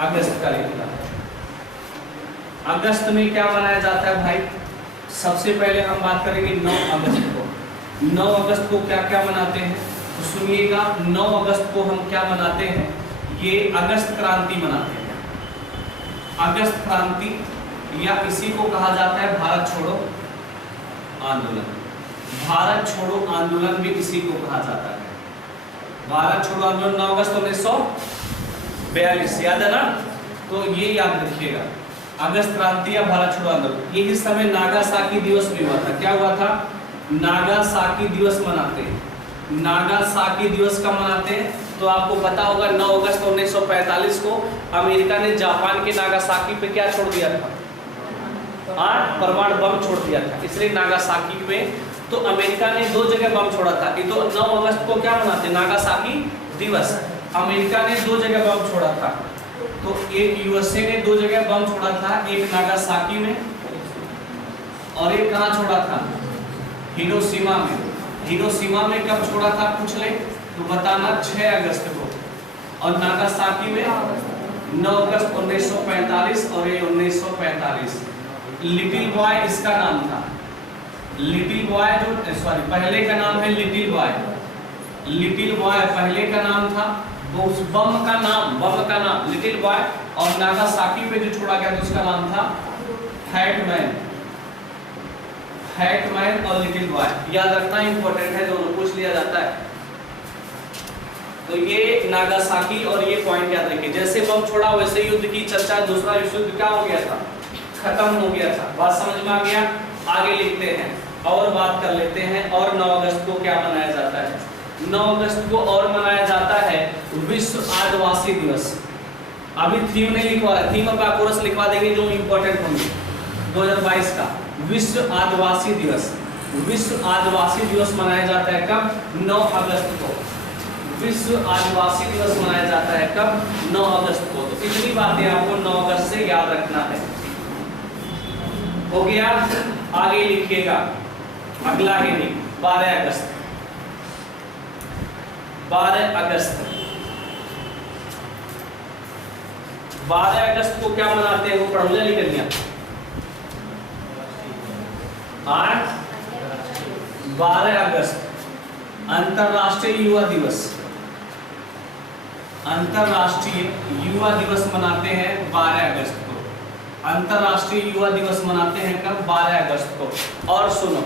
अगस्त का लिखना है। अगस्त में क्या मनाया जाता है भाई? सबसे पहले हम बात करेंगे 9 अगस्त को। 9 अगस्त को क्या क्या मनाते हैं तो सुनिएगा। 9 अगस्त को हम क्या मनाते हैं? ये अगस्त क्रांति मनाते हैं। अगस्त क्रांति या इसी को कहा जाता है भारत छोड़ो आंदोलन। भारत छोड़ो आंदोलन भी इसी को कहा जाता है। भारत छोड़ो आंदोलन 9 अगस्त 1942, याद है ना? तो ये याद रखिएगा, अगस्त क्रांति या भारत छोड़ो आंदोलन। यही समय नागासाकी दिवस भी हुआ था। क्या हुआ था? नागासाकी दिवस मनाते हैं। नागासाकी दिवस कब मनाते हैं? तो आपको पता होगा 9 अगस्त 1945 को अमेरिका ने जापान के नागासाकी पे क्या छोड़ दिया था? परमाणु बम छोड़ दिया था। इसलिए नागासाकी में तो अमेरिका ने 2 जगह बम छोड़ा था। ये तो 9 अगस्त को क्या मनाते हैं? नागासाकी दिवस। अमेरिका ने 2 जगह बम छोड़ा था। तो एक यूएसए ने 2 जगह बम छोड़ा था, एक नागासाकी में और एक कहाँ छोड़ा था? हिरोशिमा में। हिरोशिमा में कब छोड़ा था पूछ ले तो बताना, 6 अगस्त को। और नागासाकी में 9 अगस्त 1945 और ये 1945। लिटिल बॉय इसका नाम था। लिटिल बॉय जो सॉरी पहले का नाम है लिटिल बॉय। लिटिल बॉय पहले का नाम था, तो उस बम का नाम लिटिल बॉय। और नागासाकी पे जो छोड़ा गया था उसका नाम था फैट मैन। फैट मैन और लिटिल बॉय याद रखना इंपॉर्टेंट है, दोनों पूछ लिया जाता है। तो ये नागासाकी और ये पॉइंट याद रखिए। जैसे बम छोड़ा वैसे युद्ध की चर्चा, दूसरा विश्व युद्ध क्या हो गया था? खत्म हो गया था। बात समझ में आ गया? आगे लिखते हैं और बात कर लेते हैं। और 9 अगस्त को क्या मनाया जाता है? 9 अगस्त को और मनाया जाता है विश्व आदिवासी दिवस। अभी थीम नहीं लिखवा रहा, थीम का कोर्स लिखवा देंगे जो इंपॉर्टेंट होंगे 2022 का। विश्व आदिवासी दिवस। विश्व आदिवासी दिवस मनाया जाता है कब? 9 अगस्त को। विश्व आदिवासी दिवस मनाया जाता है कब? 9 अगस्त को। तो इतनी बातें आपको 9 अगस्त से याद रखना है। हो गया? आगे लिखिएगा अगला हेडिंग 12 अगस्त। 12 अगस्त 12 अगस्त को क्या मनाते हैं? वो पढ़ लिया लिखनिया। 12 अगस्त अंतरराष्ट्रीय युवा दिवस। अंतरराष्ट्रीय युवा दिवस मनाते हैं 12 अगस्त को। अंतरराष्ट्रीय युवा दिवस मनाते हैं कब? 12 अगस्त को। और सुनो,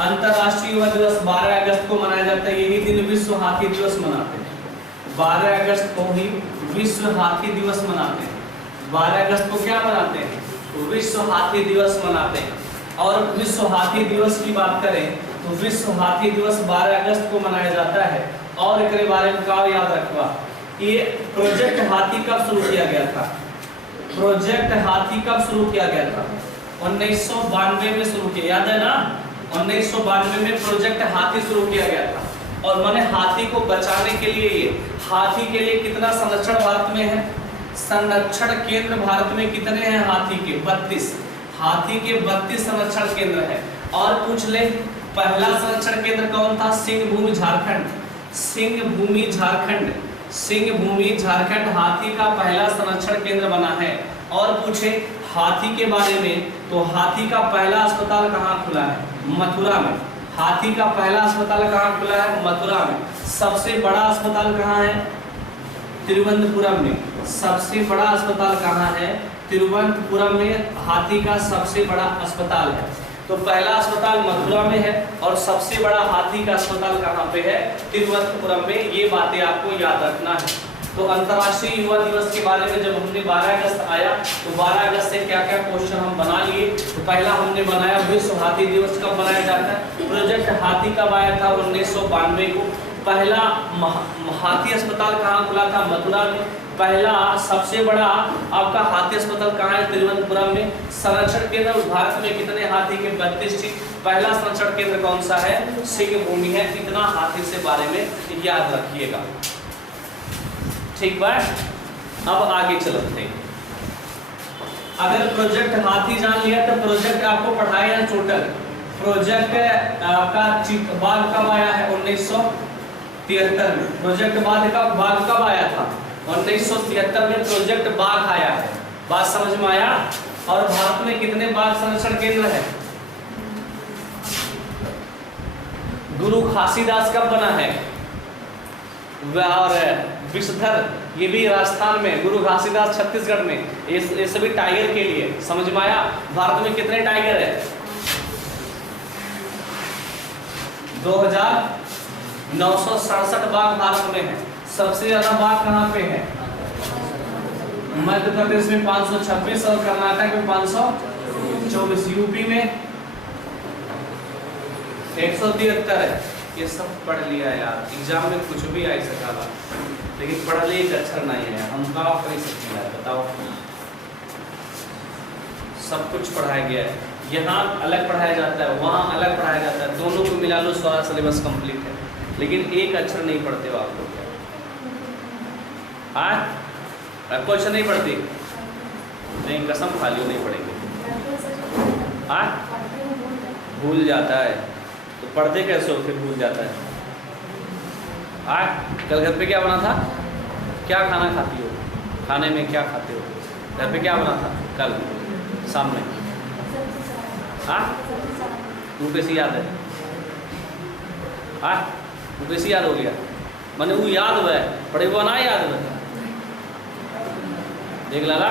अंतरराष्ट्रीय युवा दिवस 12 अगस्त को मनाया जाता है। यही दिन विश्व हाथी दिवस मनाते हैं। 12 अगस्त को ही विश्व हाथी दिवस मनाते हैं। 12 अगस्त को क्या मनाते हैं? विश्व हाथी दिवस मनाते हैं। और विश्व हाथी दिवस की बात करें तो विश्व हाथी दिवस 12 अगस्त को मनाया जाता है। और इसके बारे में क्या याद रखवा, ये प्रोजेक्ट हाथी कब शुरू किया गया था? प्रोजेक्ट हाथी कब शुरू किया गया था? 1992 में शुरू किया, याद है ना? 1992 में प्रोजेक्ट हाथी शुरू किया गया था। और मैंने हाथी को बचाने के लिए, ये हाथी के लिए कितना संरक्षण भारत में है? संरक्षण केंद्र भारत में कितने हैं? हाथी के 32। हाथी के 32 संरक्षण केंद्र है। और पूछ ले पहला संरक्षण केंद्र कौन था? सिंहभूमि झारखंड। सिंहभूमि झारखंड। सिंहभूमि झारखंड हाथी का पहला संरक्षण केंद्र बना है। और पूछे हाथी के बारे में तो हाथी का पहला अस्पताल कहाँ खुला है? मथुरा में। हाथी का पहला अस्पताल कहाँ खुला है? मथुरा में। सबसे बड़ा अस्पताल कहाँ है? तिरुवनंतपुरम में। सबसे बड़ा अस्पताल कहाँ है? तिरुवनंतपुरम में हाथी का सबसे बड़ा अस्पताल है। तो पहला अस्पताल मथुरा में है और सबसे बड़ा हाथी का अस्पताल कहाँ पे है? तिरुवनंतपुरम में। ये बातें आपको याद रखना है। तो अंतर्राष्ट्रीय युवा दिवस के बारे में जब हमने 12 अगस्त आया तो 12 अगस्त से क्या क्या क्वेश्चन हम बना लिए। तो पहला हमने बनाया विश्व हाथी दिवस कब मनाया जाता है? प्रोजेक्ट हाथी कब आया था? 1992 को। पहला हाथी अस्पताल कहाँ खुला था? मथुरा में। पहला सबसे बड़ा आपका हाथी अस्पताल कहाँ है? तिरुवनंतपुरम में। संरक्षण केंद्र भारत में कितने हाथी के? 32 थी। पहला संरक्षण केंद्र कौन सा है? सिंहभूमि है। इतना हाथी से बारे में याद रखिएगा, ठीक बात। अब आगे चलते हैं। अगर प्रोजेक्ट हाथी जान लिया तो प्रोजेक्ट आपको पढ़ाया टोटल। प्रोजेक्ट आपका बाघ कब आया है? 1973 में। प्रोजेक्ट बाघ कब आया था? 1973 में प्रोजेक्ट बाघ आया है। बात समझ में आया? और भारत में कितने बाघ संरक्षण केंद्र है? गुरु घासीदास कब बना है? और विषधर ये भी राजस्थान में, गुरु घासीदास छत्तीसगढ़ में। ये सभी टाइगर के लिए। समझ में आया? भारत में कितने टाइगर है? 2967 बाघ भारत में है। सबसे ज्यादा बाघ कहाँ पे है? मध्य प्रदेश में 526 और कर्नाटक में 524, यूपी में 173 है। ये सब पढ़ लिया यार, एग्जाम में कुछ भी आ सका, लेकिन पढ़ लिए अक्षर नहीं है, हम का कर सकते हैं? बताओ। सब कुछ पढ़ाया गया है, यहाँ अलग पढ़ाया जाता है, वहाँ अलग पढ़ाया जाता है, दोनों को मिला लो सारा सिलेबस कंप्लीट है, लेकिन एक अक्षर नहीं पढ़ते हो आप लोग। कोई अक्षर नहीं पढ़ती? नहीं, कसम खा लियो नहीं पढ़ेंगे। भूल जाता है तो पढ़ते कैसे हो, फिर भूल जाता है। कल घर पे क्या बना था? क्या खाना खाती हो? खाने में क्या खाते हो? घर पे क्या बना था कल सामने? तू कैसी याद है? तू कैसी याद हो गया? मैंने वो याद हुआ है, पढ़े हुआ ना याद हुआ। देख लाला,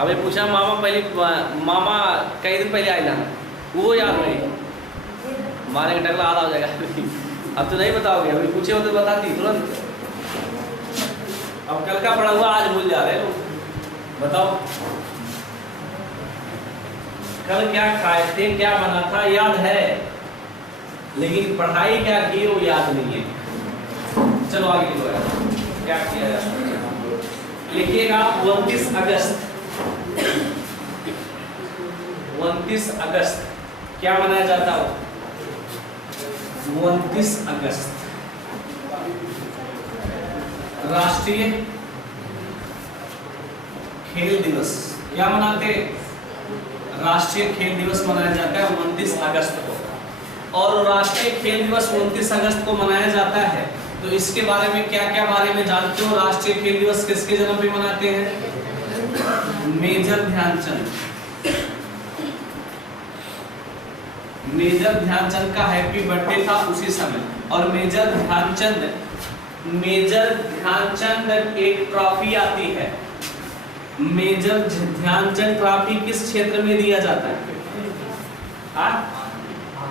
अभी पूछा मामा कई दिन पहले आए, वो याद नहीं, मारे का टकला आधा हो जाएगा। अब तो नहीं बताओगे, अभी पूछे हो तो बताती तुरंत। अब कल का पढ़ा हुआ आज भूल जा रहे हो, बताओ। कल क्या खाए थे, क्या बना था याद है, लेकिन पढ़ाई क्या की वो याद नहीं है। चलो आगे लो यार, क्या किया जाए? लिखिएगा 29 अगस्त। 29 अगस्त क्या मनाया जाता हो? 29 अगस्त राष्ट्रीय खेल दिवस। क्या मनाते? राष्ट्रीय खेल दिवस मनाया जाता है 29 अगस्त को। और राष्ट्रीय खेल दिवस 29 अगस्त को मनाया जाता है, तो इसके बारे में क्या क्या बारे में जानते हो? राष्ट्रीय खेल दिवस किसके जन्म पे मनाते हैं? मेजर ध्यानचंद। मेजर ध्यानचंद का हैप्पी बर्थडे था उसी समय। और मेजर ध्यानचंद एक ट्रॉफी आती है। मेजर ध्यानचंद ट्रॉफी किस क्षेत्र में दिया जाता है?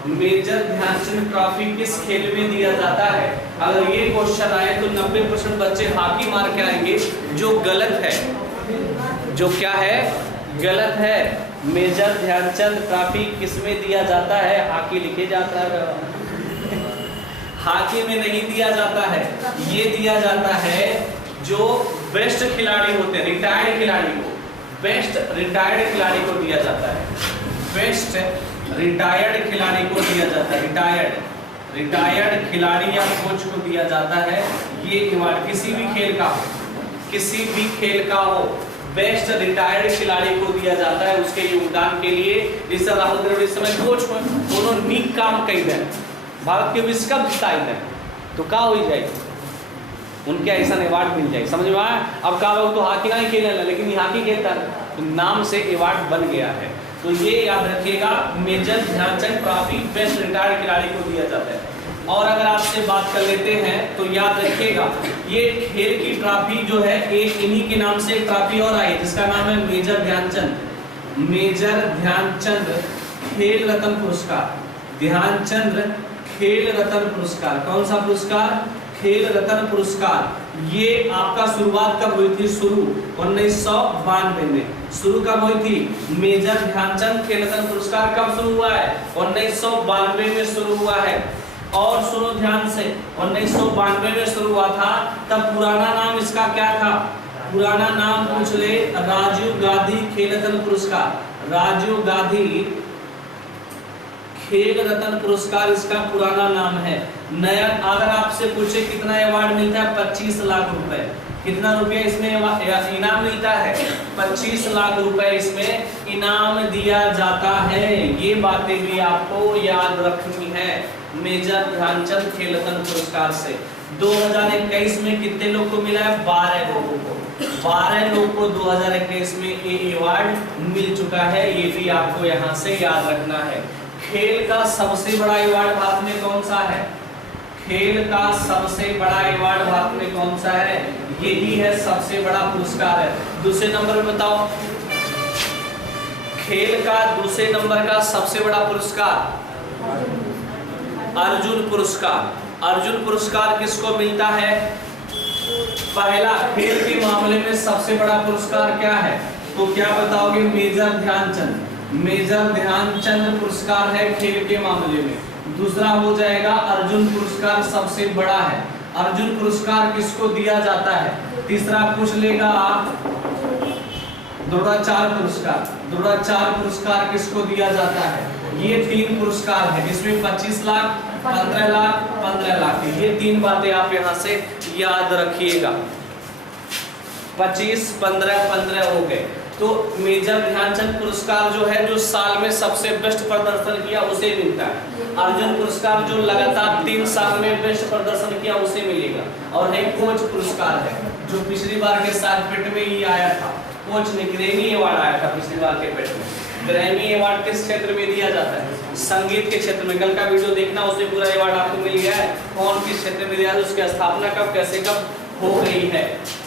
मेजर ध्यानचंद ट्रॉफी किस खेल में दिया जाता है? अगर ये क्वेश्चन आए तो 90% बच्चे हाकी मार के आएंगे, जो गलत है। जो क्या है? गलत है। मेजर ध्यानचंद ट्रॉफी किस में दिया जाता है? हाकी लिखे जाता है। हाकी में नहीं दिया जाता है, ये दिया जाता है जो बेस्ट खिलाड़ी होते हैं, रिटायर्ड खिलाड़ी को, बेस्ट रिटायर्ड खिलाड़ी को दिया जाता है। बेस्ट रिटायर्ड खिलाड़ी को दिया जाता है। रिटायर्ड खिलाड़ी या कोच को दिया जाता है ये अवार्ड। किसी भी खेल का हो, बेस्ट रिटायर्ड खिलाड़ी को दिया जाता है उसके योगदान के लिए। जिस राहुल द्रविड़ इस समय कोच को दोनों नीक काम कई है, भारत के विश्व कप जिताई है, तो का हो जाएगी उनके ऐसा अवार्ड मिल जाए। समझ में आया? अब का तो हाकी नहीं खेलना, लेकिन हाकी खेलता है तो नाम से अवार्ड बन गया है। तो ये याद रखिएगा, major Dhyanchand trophy best retired खिलाड़ी को दिया जाता है। और अगर आपसे बात कर लेते हैं तो याद रखिएगा, ये खेल की ट्रॉफी जो है एक इन्हीं के नाम से ट्रॉफी और आई है जिसका नाम है मेजर ध्यानचंद खेल रत्न पुरस्कार। ध्यानचंद खेल रत्न पुरस्कार। कौन सा पुरस्कार? खेल रत्न पुरस्कार। ये आपका शुरुआत कब हुई थी? शुरू 1992 में। शुरू कब हुई थी? मेजर ध्यानचंद खेल रत्न पुरस्कार कब शुरू हुआ है? 1992 में शुरू हुआ है। और सुनो ध्यान से, 1992 में शुरू हुआ था, तब पुराना नाम इसका क्या था? पुराना नाम पूछ ले, राजीव गांधी खेल रत्न पुरस्कार। राजीव गांधी खेल रत्न पुरस्कार इसका पुराना नाम है। नया अगर आपसे पूछे कितना अवार्ड मिलता है? 25 लाख रुपए। कितना रुपया इसमें इनाम मिलता है? 25 लाख रुपए इसमें इनाम दिया जाता है। ये बातें भी आपको याद रखनी है मेजर ध्यानचंद खेल रत्न पुरस्कार से। 2021 में कितने लोग को मिला है? 12 लोगों को। 12 लोगों को 2021 में ये अवार्ड मिल चुका है, ये भी आपको यहाँ से याद रखना है। खेल का सबसे बड़ा अवार्ड भारत में कौन सा है? खेल का सबसे बड़ा अवार्ड भारत में कौन सा है? यही है, सबसे बड़ा पुरस्कार है। दूसरे नंबर पे बताओ, खेल का दूसरे नंबर का सबसे बड़ा पुरस्कार अर्जुन पुरस्कार। अर्जुन पुरस्कार किसको मिलता है? पहला, खेल के मामले में सबसे बड़ा पुरस्कार क्या है? तो क्या बताओगे? मेजर ध्यानचंद। मेजर ध्यानचंद पुरस्कार है खेल के मामले में। दूसरा हो जाएगा अर्जुन पुरस्कार, सबसे बड़ा है। अर्जुन पुरस्कार किसको दिया जाता है? तीसरा पूछ लेगा द्रोणाचार्य पुरस्कार। द्रोणाचार्य पुरस्कार किसको दिया जाता है? ये 3 पुरस्कार है, जिसमें 25 लाख, 15 लाख, 15 लाख। ये 3 बातें आप यहाँ से याद रखिएगा। 25, 15, 15 हो गए। तो मेजर ध्यानचंद पुरस्कार जो है, जो साल में सबसे बेस्ट प्रदर्शन किया उसे मिलता है। अर्जुन पुरस्कार जो लगातार 3 साल में बेस्ट प्रदर्शन किया उसे मिलेगा। और है कोच पुरस्कार है, जो पिछली बार के साथ पेट में ही आया था। कोच ने ग्रैमी अवार्ड आया था पिछली बार के पेट में। ग्रैमी अवार्ड किस क्षेत्र में दिया जाता है? संगीत के क्षेत्र में। कल का वीडियो देखना, उसमें पूरा अवार्ड आपको मिल गया है। कौन किस क्षेत्र में दिया है, उसकी स्थापना कब, कैसे, कब हो गई है,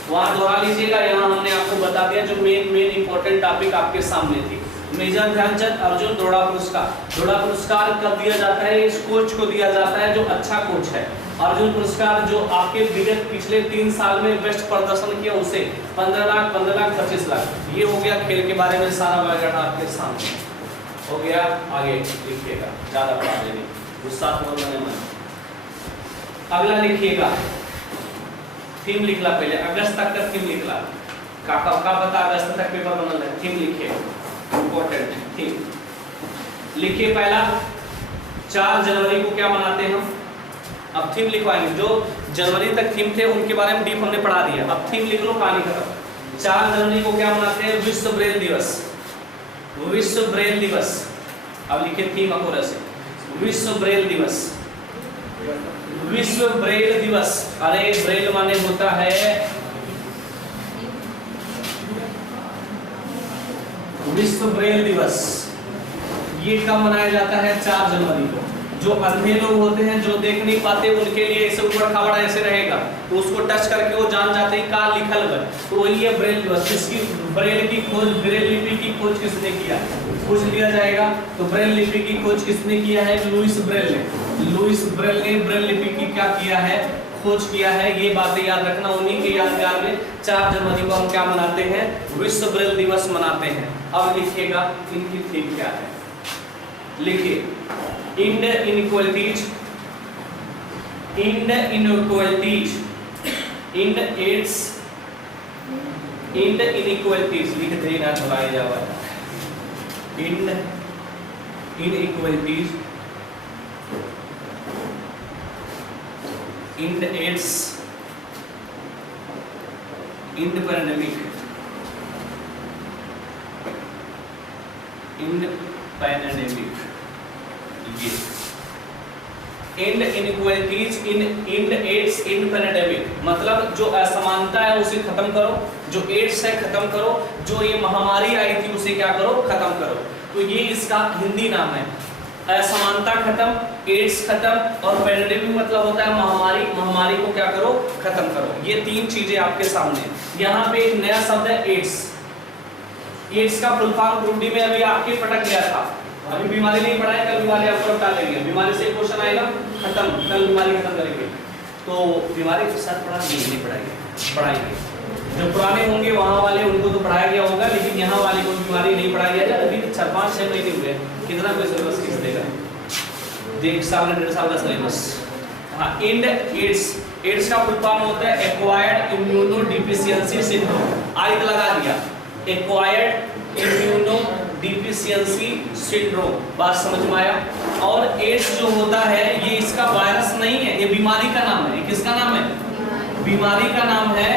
वहां दोहरा लीजिएगा। यहाँ हमने आपको बता दिया जो मेन इंपॉर्टेंट टॉपिक आपके सामने थी। मेजर ध्यानचंद, अर्जुन, द्रोणा पुरस्कार। द्रोणा पुरस्कार कब दिया जाता है? इस कोच को दिया जाता है जो अच्छा कोच है। अर्जुन पुरस्कार जो आपके विगत पिछले 3 साल में बेस्ट प्रदर्शन किया उसे 15 लाख, 15 लाख, 25 लाख। ये हो गया खेल के बारे में सारा बायोडाटा आपके सामने हो गया। आगे लिखिएगा, ज्यादा पढ़ा लेंगे, गुस्सा मत होने मन। अगला लिखिएगा, थीम लिख ला। पहले अगस्त तक का थीम लिख ला। का पता अगस्त तक पेपर बनल है। थीम लिखिए, इंपॉर्टेंट थीम लिखिए। पहला, 4 जनवरी को क्या मनाते हैं हम? अब थीम लिखवाएंगे। जो जनवरी तक थीम थे उनके बारे में डीप हमने पढ़ा दिया। अब थीम लिख लो, कहानी खत्म। 4 जनवरी को क्या मनाते हैं? विश्व ब्रेल दिवस। विश्व ब्रेल दिवस। अब लिखिए थीम अकोरा से, विश्व ब्रेल दिवस। विश्व ब्रेल दिवस। अरे ब्रेल माने होता है विश्व ब्रेल दिवस। ये कब मनाया जाता है? 4 जनवरी को। जो अंधे लोग होते हैं, जो देख नहीं पाते, उनके लिए ऐसे ऊपर खावड़ा ऐसे रहेगा, तो उसको टच करके वो जान जाते हैं का लिखल है। तो वही है ब्रेल दिवस। जिसकी ब्रेल की खोज, ब्रेल लिपि की खोज किसने किया? पूछ लिया जाएगा। तो ब्रेल लिपि की खोज किसने किया है? लुईस ब्रेल ने। लुईस ब्रेल ने ब्रेल लिपि की क्या किया है? खोज किया है। ये बातें याद रखना। उन्हीं के यादगार में 4 जनवरी को हम क्या मनाते हैं? विश्व ब्रेल दिवस मनाते हैं। अब लिखिएगा इनकी थीम क्या है। लिखिए, end inequalities, end inequalities, end AIDS, end inequalities लिख देना, दोहराया जावा। End inequalities, end AIDS, end pandemic, end pandemic. End inequalities, end AIDS, end pandemic. मतलब जो असमानता है उसे खत्म करो, जो एड्स है खत्म करो, जो ये महामारी आई थी उसे क्या करो? खत्म करो। तो ये इसका हिंदी नाम है। असमानता खत्म, एड्स खत्म, और पैंडेमिक मतलब होता है महामारी। महामारी को क्या करो? खत्म करो। ये 3 चीजें आपके सामने। यहाँ पे एक नया शब्द है एड्स। एड्स का फुल फॉर्म ग्रुप डी में अभी आपके पटक गया था। अभी बीमारी नहीं पढ़ाए, कल बीमारी आपको बता देंगे। बीमारी से क्वेश्चन आएगा, खत्म, कल बीमारी खत्म करेंगे। तो बीमारी के साथ पढ़ा नहीं पढ़ाएंगे। जो पुराने होंगे वहाँ वाले उनको तो पढ़ाया गया होगा, लेकिन यहाँ वाले को बीमारी नहीं पढ़ाया गया। अभी 4-5-6 महीने हुए, कितना कोई सिलेबस खींच देगा? 1 साल 1.5 साल का सिलेबस। हाँ, इंड एड्स। एड्स का फुल फॉर्म होता है एक्वायर्ड इम्यूनो डिफिशियंसी सिंड्रोम। आइड लगा दिया, एक्वायर्ड इम्यूनो डिफिशियंसी सिंड्रोम। बात समझ में आया? और एड्स जो होता है ये इसका वायरस नहीं है, ये बीमारी का नाम है। किसका नाम है? बीमारी का नाम है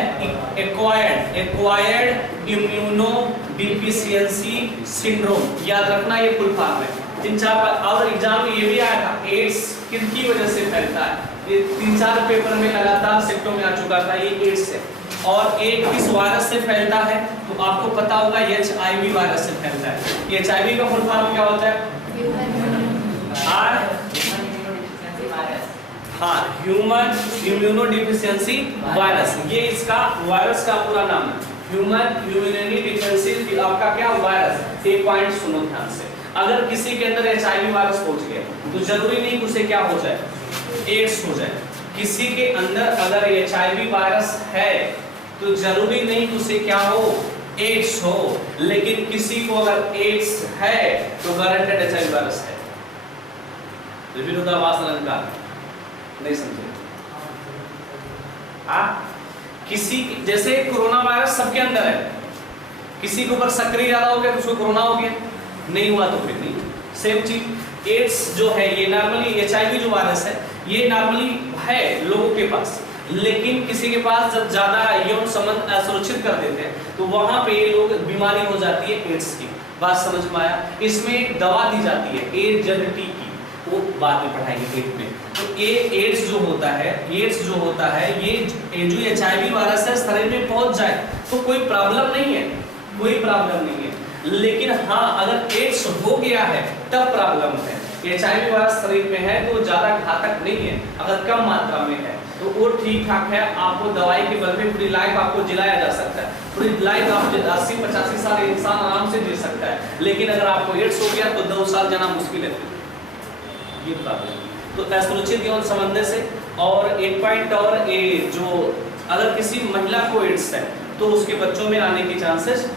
एक्वायर्ड इम्यूनो डिफिशियंसी सिंड्रोम। याद रखना, ये फुल फॉर्म है। तीन चार बार, और एग्जाम में ये भी आया था एड्स किनकी वजह से फैलता है। ये 3-4 पेपर में लगातार सेक्टों में आ चुका था, ये एड्स है। और एक किस वायरस से फैलता है तो आपको पता होगा HIV वायरस से फैलता है। HIV का फुल फॉर्म क्या होता है? ह्यूमन इम्यूनो डिफिशियंसी वायरस, ये इसका वायरस का पूरा नाम है, ह्यूमन इम्यूनो डिफिशियंसी आपका क्या वायरस। एक पॉइंट सुनो ध्यान से, अगर किसी के अंदर HIV वायरस पहुंच गया तो जरूरी नहीं कि उसे क्या हो जाए, एड्स हो जाए। किसी के अंदर अगर HIV वायरस है तो जरूरी नहीं कि उसे क्या हो, एड्स हो। लेकिन किसी को अगर एड्स है तो गारंटेड HIV वायरस है। रिपीट होता आवाज का नहीं समझे? किसी जैसे कोरोना वायरस सबके अंदर है, किसी के ऊपर सक्रिय ज्यादा हो गया तो उसको कोरोना हो गया, नहीं हुआ तो फिर नहीं। सेम चीज एड्स जो है, ये नॉर्मली HIV जो वायरस है ये नॉर्मली है लोगों के पास, लेकिन किसी के पास जब ज्यादा यौन संबंध असुरक्षित कर देते हैं तो वहां पे लोग बीमारी हो जाती है एड्स की। बात समझ में आया? इसमें दवा दी जाती है AZT की, वो बाद में पढ़ाएंगे क्लिप में। तो ये एड्स जो होता है, एड्स जो होता है ये जो HIV वायरस है शरीर में पहुंच जाए तो कोई प्रॉब्लम नहीं है, कोई प्रॉब्लम नहीं है। लेकिन हाँ अगर एड्स हो गया है तब प्रॉब्लम है। HIV वायरस शरीर में है तो ज्यादा घातक नहीं है, अगर कम मात्रा में है तो वो ठीक ठाक है, आपको दवाई के बल पे पूरी लाइफ आपको जिलाया जा सकता है, पूरी लाइफ आप 80-85 साल इंसान आराम से जी सकता है। लेकिन अगर आपको एड्स हो गया तो 2 साल जाना मुश्किल है, ये प्रॉब्लम। तो असुरक्षित यौन संबंध से। और एक पॉइंट और, ये जो अगर किसी महिला को एड्स है तो उसके बच्चों में आने के चांसेस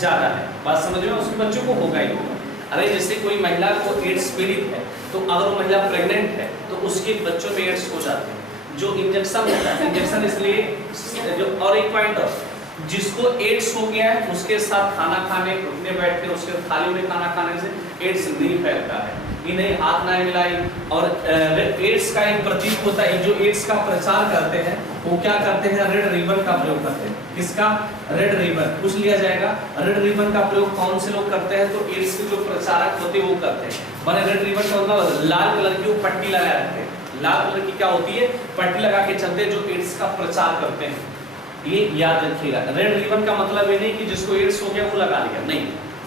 ज्यादा है। बात समझ में? उसके बच्चों को होगा ही होगा। अरे जैसे कोई महिला को एड्स पीड़ित है तो अगर वो महिला प्रेग्नेंट है तो उसके बच्चों में एड्स हो जाते हैं। जो इंजेक्शन होता है, इंजेक्शन इसलिए जो, और एक पॉइंट और, जिसको एड्स हो गया है उसके साथ खाना खाने, उठने बैठने, उसके थाली में खाना खाने से एड्स नहीं फैलता है। इन्हें हाथ ना मिलाई। और एड्स का एक प्रतीक होता है, जो एड्स का प्रचार करते हैं वो क्या करते हैं, रेड रिबन का प्रयोग करते हैं। किसका? Red ribbon. पूछ लिया जाएगा रेड रिबन का प्रयोग कौन से लोग करते हैं, तो एड्स के जो प्रचारक होते हैं वो करते हैं। माने रेड रिबन का मतलब लाल कलर की वो पट्टी लगा रखते हैं, लाल कलर की क्या होती है, पट्टी लगा के चलते जो एड्स का प्रचार करते हैं। ये याद रखिएगा। रेड रिबन का मतलब ये नहीं कि जिसको एड्स हो गया वो लगा लिया, नहीं।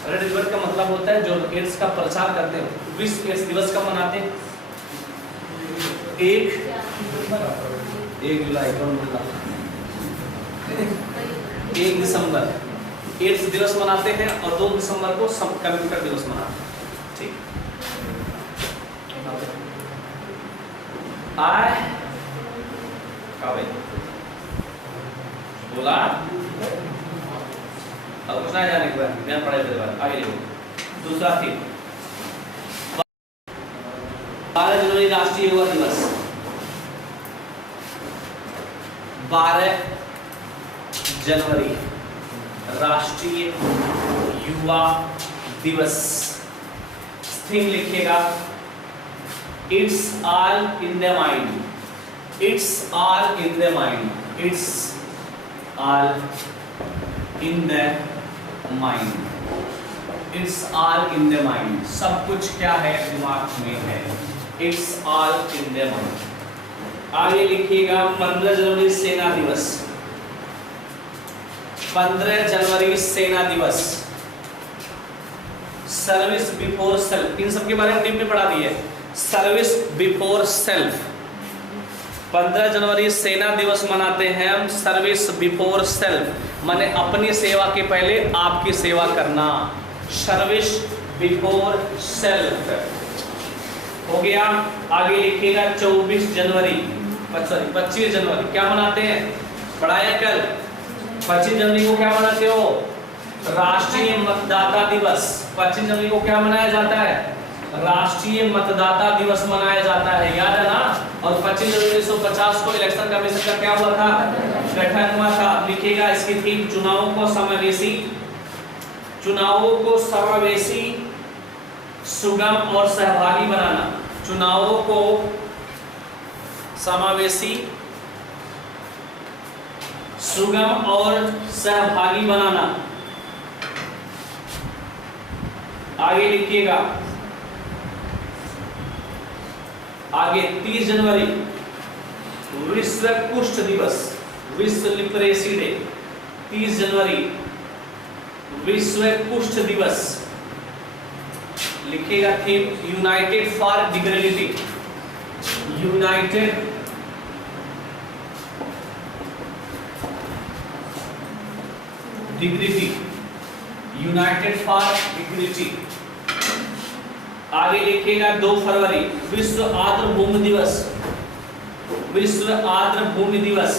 रेड रिबन का मतलब होता है जो एड्स का प्रचार करते हैं। विश्व एड्स दिवस कब मनाते हैं? 1 जुलाई को, 1 दिसंबर एड्स दिवस मनाते हैं और 2 दिसंबर को कंप्यूटर दिवस मनाते हैं। ठीक, बोला अब कुछ ना जाने के बाद ज्ञान पढ़ाई के बाद आगे देखो। दूसरा थी 12 जनवरी राष्ट्रीय युवा दिवस। 12 जनवरी राष्ट्रीय युवा दिवस। थीम लिखिएगा, it's all in the mind, it's all in the mind, it's all in the mind, it's all in the mind. सब कुछ क्या है, दिमाग में है। It's all in the mind. आगे लिखिएगा 15 जनवरी सेना दिवस। 15 जनवरी सेना दिवस, सर्विस बिफोर सेल्फ। इन सब के बारे में डीप में पढ़ा दिए। Service before self. 15 जनवरी सेना दिवस मनाते हैं हम। सर्विस बिफोर सेल्फ माने अपनी सेवा के पहले आपकी सेवा करना। सर्विस बिफोर सेल्फ हो गया। आगे लिखिएगा 24 जनवरी, सॉरी 25 जनवरी क्या मनाते हैं, पढ़ाया कल। 25 जनवरी को क्या मनाते हो, राष्ट्रीय मतदाता दिवस। 25 जनवरी को क्या मनाया जाता है, राष्ट्रीय मतदाता दिवस मनाया जाता है, याद है ना। और 25 जनवरी 1950 को इलेक्शन कमीशन का क्या हुआ था, गठन हुआ था। लिखिएगा इसकी थीम, चुनावों को समावेशी, चुनावों को समावेशी, सुगम और सहभागी बनाना। चुनावों को समावेशी, सुगम और सहभागी बनाना। आगे लिखिएगा आगे 30 जनवरी विश्व कुष्ठ दिवस, विश्व लिपरेसी डे। 30 जनवरी विश्व कुष्ठ दिवस। लिखिएगा theme United for dignity, United dignity, United for dignity. आगे लिखिएगा 2 फरवरी विश्व आर्द्र भूमि दिवस, विश्व आर्द्र भूमि दिवस।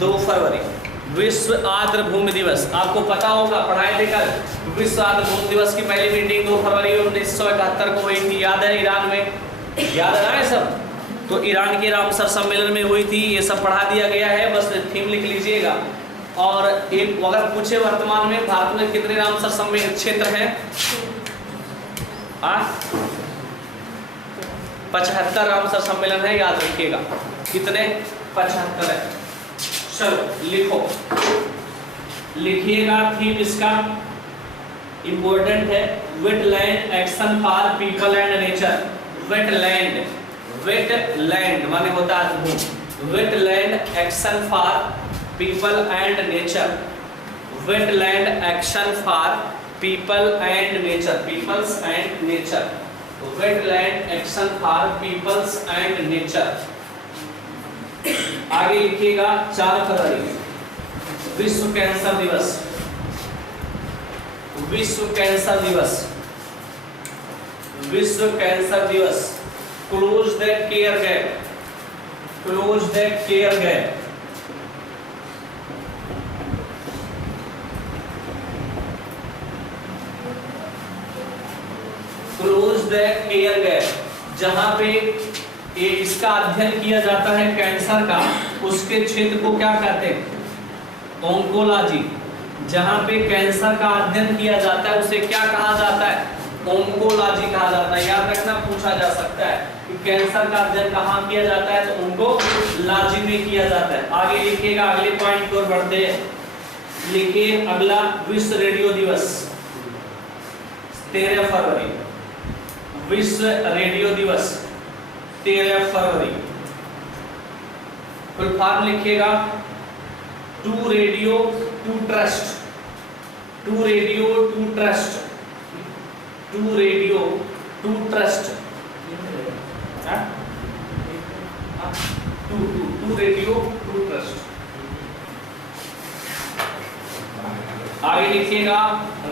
2 फरवरी विश्व आर्द्र भूमि दिवस। आपको पता होगा, पढ़ाए थे कल, विश्व आर्द्र भूमि दिवस की पहली मीटिंग 2 फरवरी 1971 को हुई थी, याद है? ईरान में, याद है ना सब? तो ईरान के रामसर सम्मेलन में हुई थी, ये सब पढ़ा दिया गया है, बस थीम लिख लीजिएगा। और एक अगर पूछे वर्तमान में भारत में कितने रामसर सम्मेलन क्षेत्र हैं? 75 रामसर सम्मेलन है, याद रखिएगा। कितने? 75 है। चलो लिखो, लिखिएगा थीम इसका इंपॉर्टेंट है, wetland action for people and nature. Wetland, wetland माने होता है भूमि, wetland action for people and nature, wetland action for people and nature, peoples and nature, wetland action for peoples and nature. आगे लिखिएगा 4 फरवरी विश्व cancer दिवस, विश्व कैंसर दिवस, विश्व कैंसर दिवस। Close the care gap, close the care gap. Close the care gap, जहां पे ये इसका अध्ययन किया जाता है कैंसर का, उसके क्षेत्र को क्या कहते हैं? ओंकोलॉजी। जहां पे कैंसर का अध्ययन किया जाता है उसे क्या कहा जाता है? ओंकोलॉजी कहा जाता है। याद रखना, पूछा जा सकता है कि कैंसर का अध्ययन कहाँ किया जाता है, तो ओंकोलॉजी में किया जाता है। आगे लिखिएगा, अगले पॉइंट की ओर बढ़ते हैं। लिखिए अगला विश्व रेडियो दिवस, 13 फरवरी विश्व रेडियो दिवस, 13 फरवरी। फुल फॉर्म लिखिएगा, to radio to trust, to radio to trust, to radio to trust, to radio to trust. आगे लिखिएगा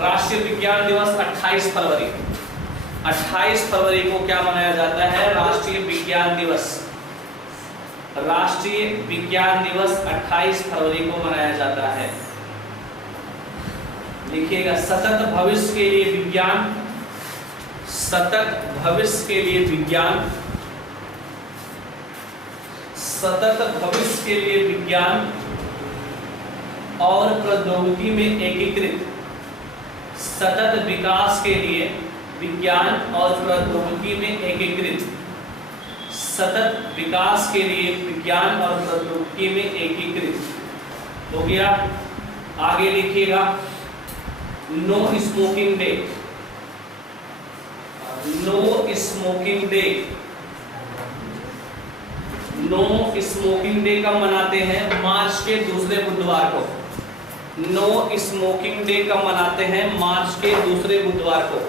राष्ट्रीय विज्ञान दिवस 28 फरवरी। 28 फरवरी को क्या मनाया जाता है? राष्ट्रीय विज्ञान दिवस। राष्ट्रीय विज्ञान दिवस 28 फरवरी को मनाया जाता है। लिखिएगा सतत भविष्य के लिए विज्ञान, सतत भविष्य के लिए विज्ञान, सतत भविष्य के लिए विज्ञान और प्रौद्योगिकी में एकीकृत, सतत विकास के लिए विज्ञान और प्रौद्योगिकी में एकीकृत, सतत विकास के लिए विज्ञान और प्रौद्योगिकी में एकीकृत हो गया। आगे लिखिएगा no smoking day, no smoking day. No smoking day कब मनाते हैं? मार्च के दूसरे बुधवार को। नो स्मोकिंग डे कब मनाते हैं? मार्च के दूसरे बुधवार को।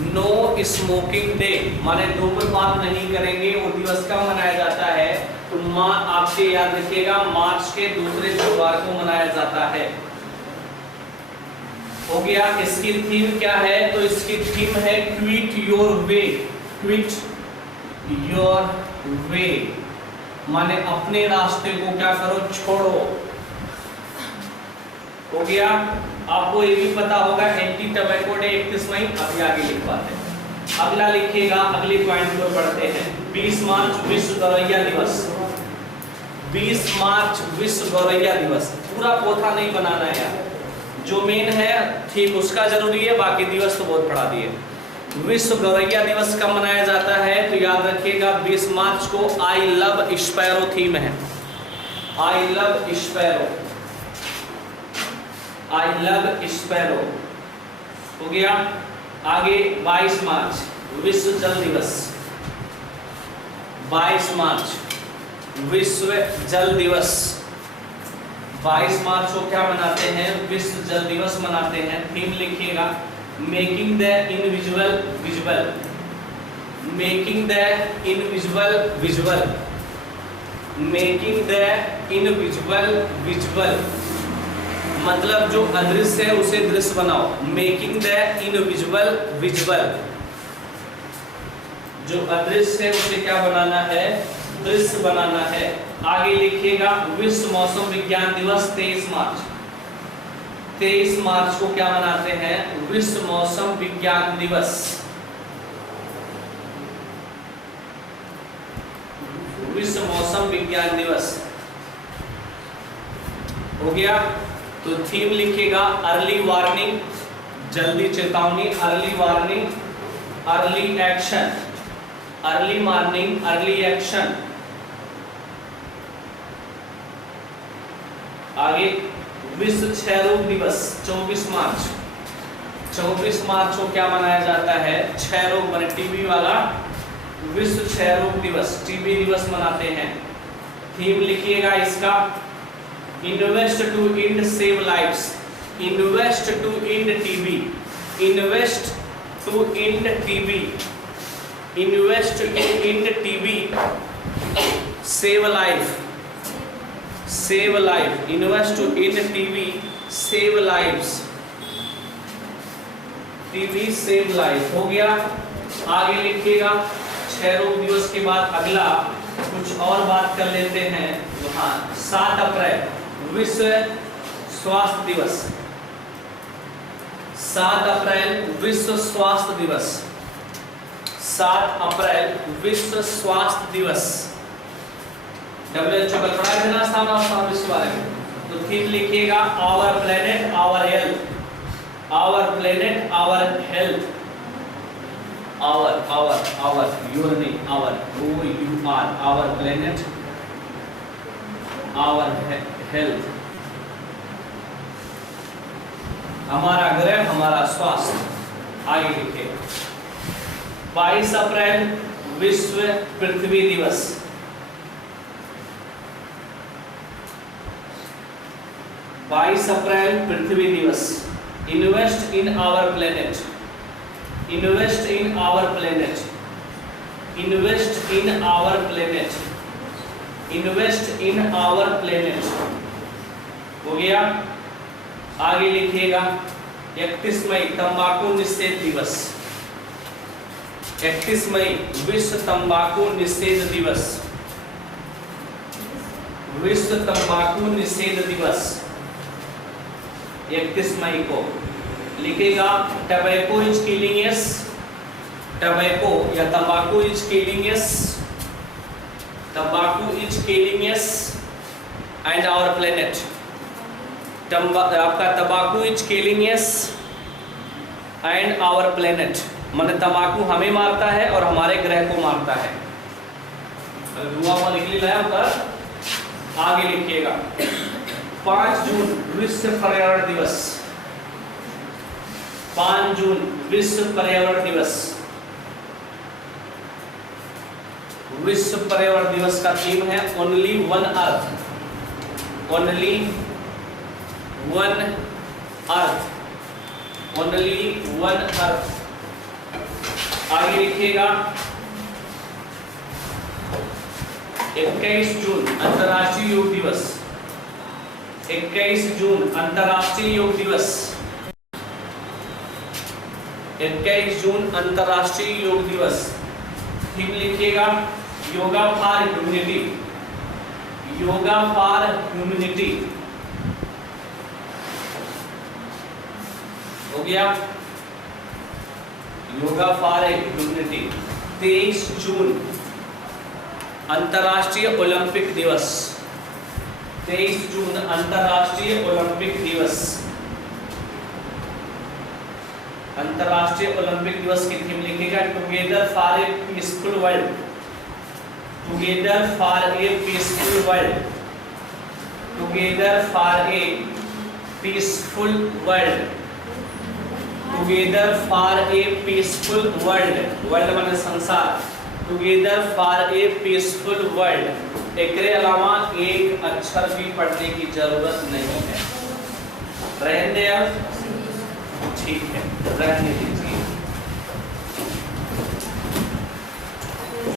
नो स्मोकिंग डे माने धूम्रपान नहीं करेंगे, वो दिवस कब मनाया जाता है? तो आपसे याद रखिएगा, मार्च के दूसरे बुधवार को मनाया जाता है। हो गया। इसकी थीम क्या है? तो इसकी थीम है quit your way, quit your way माने अपने रास्ते को क्या करो? छोड़ो। हो गया। आपको ये भी पता होगा एंटी टबैको डे 31 मई, अभी आगे लिखवाते हैं। अगला लिखिएगा, अगले पॉइंट को पढ़ते हैं। 20 मार्च विश्व गौरैया दिवस, 20 मार्च विश्व गौरैया दिवस। पूरा पोथा नहीं बनाना है यार, जो मेन है ठीक उसका जरूरी है, बाकी दिवस तो बहुत पढ़ा दिए। विश्व गौरैया दिवस कब मनाया जाता है? तो याद रखिएगा 20 मार्च को आई लव स्पैरो थीम है। I love sparrow, I love sparrow. हो गया। आगे 22 मार्च विश्व जल दिवस, 22 मार्च विश्व जल दिवस। 22 मार्च को क्या मनाते हैं? विश्व जल दिवस मनाते हैं। थीम लिखिएगा making the invisible visible, making the invisible visible, making the invisible visible, मतलब जो अदृश्य है उसे दृश्य बनाओ। मेकिंग द इनविजिबल विजिबल, जो अदृश्य है उसे क्या बनाना है? दृश्य बनाना है। आगे लिखिएगा विश्व मौसम विज्ञान दिवस 23 मार्च। 23 मार्च को क्या मनाते हैं? विश्व मौसम विज्ञान दिवस। विश्व मौसम विज्ञान दिवस हो गया। तो थीम लिखिएगा अर्ली वार्निंग, जल्दी चेतावनी, early warning, early action, early warning, early action. आगे विश्व क्षय रोग दिवस 24 मार्च। 24 मार्च को क्या मनाया जाता है? क्षय रोग माने टीबी वाला, विश्व क्षय रोग दिवस, टीबी दिवस मनाते हैं। थीम लिखिएगा इसका invest to end save lives, invest to end TB, invest to end TB, invest to end TB, save life, save life, invest to end TB, save lives, TB save life हो गया। आगे लिखिएगा क्षय रोग दिवस के बाद अगला कुछ और बात कर लेते हैं। वहां 7 अप्रैल विश्व स्वास्थ्य दिवस, 7 अप्रैल विश्व स्वास्थ्य दिवस, 7 अप्रैल विश्व स्वास्थ्य दिवस। WHO कल पढ़ाया था ना स्थान इसके बारे में। तो थीम लिखिएगा our planet our health, our planet our health, our your नहीं, our OUR, our planet our health, हमारा ग्रह हमारा स्वास्थ्य। आगे लिखिए 22 अप्रैल विश्व पृथ्वी दिवस, 22 अप्रैल पृथ्वी दिवस। Invest in our planet, invest in our planet, invest in our planet, invest in our planet हो गया। आगे लिखिएगा 31 मई तंबाकू निषेध दिवस, 31 मई विश्व तंबाकू निषेध दिवस, विश्व तंबाकू निषेध दिवस 31 मई को। लिखेगा tobacco is killing us, tobacco या तंबाकू इज किलिंग अस, तंबाकू is killing us and our planet. आपका तंबाकू is killing us and our planet, माने तंबाकू हमें मारता है और हमारे ग्रह को मारता है। लिख लिया पर आगे लिखिएगा 5 जून विश्व पर्यावरण दिवस, 5 जून विश्व पर्यावरण दिवस। विश्व पर्यावरण दिवस का थीम है only one earth, only one earth, only one earth. आगे लिखिएगा 21 जून अंतर्राष्ट्रीय योग दिवस, 21 जून अंतर्राष्ट्रीय योग दिवस, 21 जून अंतर्राष्ट्रीय योग दिवस। थीम लिखिएगा yoga for humanity, yoga for humanity हो गया। Yoga for humanity. 23 जून अंतर्राष्ट्रीय ओलंपिक दिवस, 23 जून अंतर्राष्ट्रीय ओलंपिक दिवस। अंतर्राष्ट्रीय ओलंपिक दिवस की थीम लिखिएगा together for a peaceful world, together for a peaceful world, together for a peaceful world, together for a peaceful world, world माने संसार, together for a peaceful world. एकरे अलावा एक अक्षर भी पढ़ने की जरूरत नहीं है। रहने अब ठीक है, रहने दीजिए।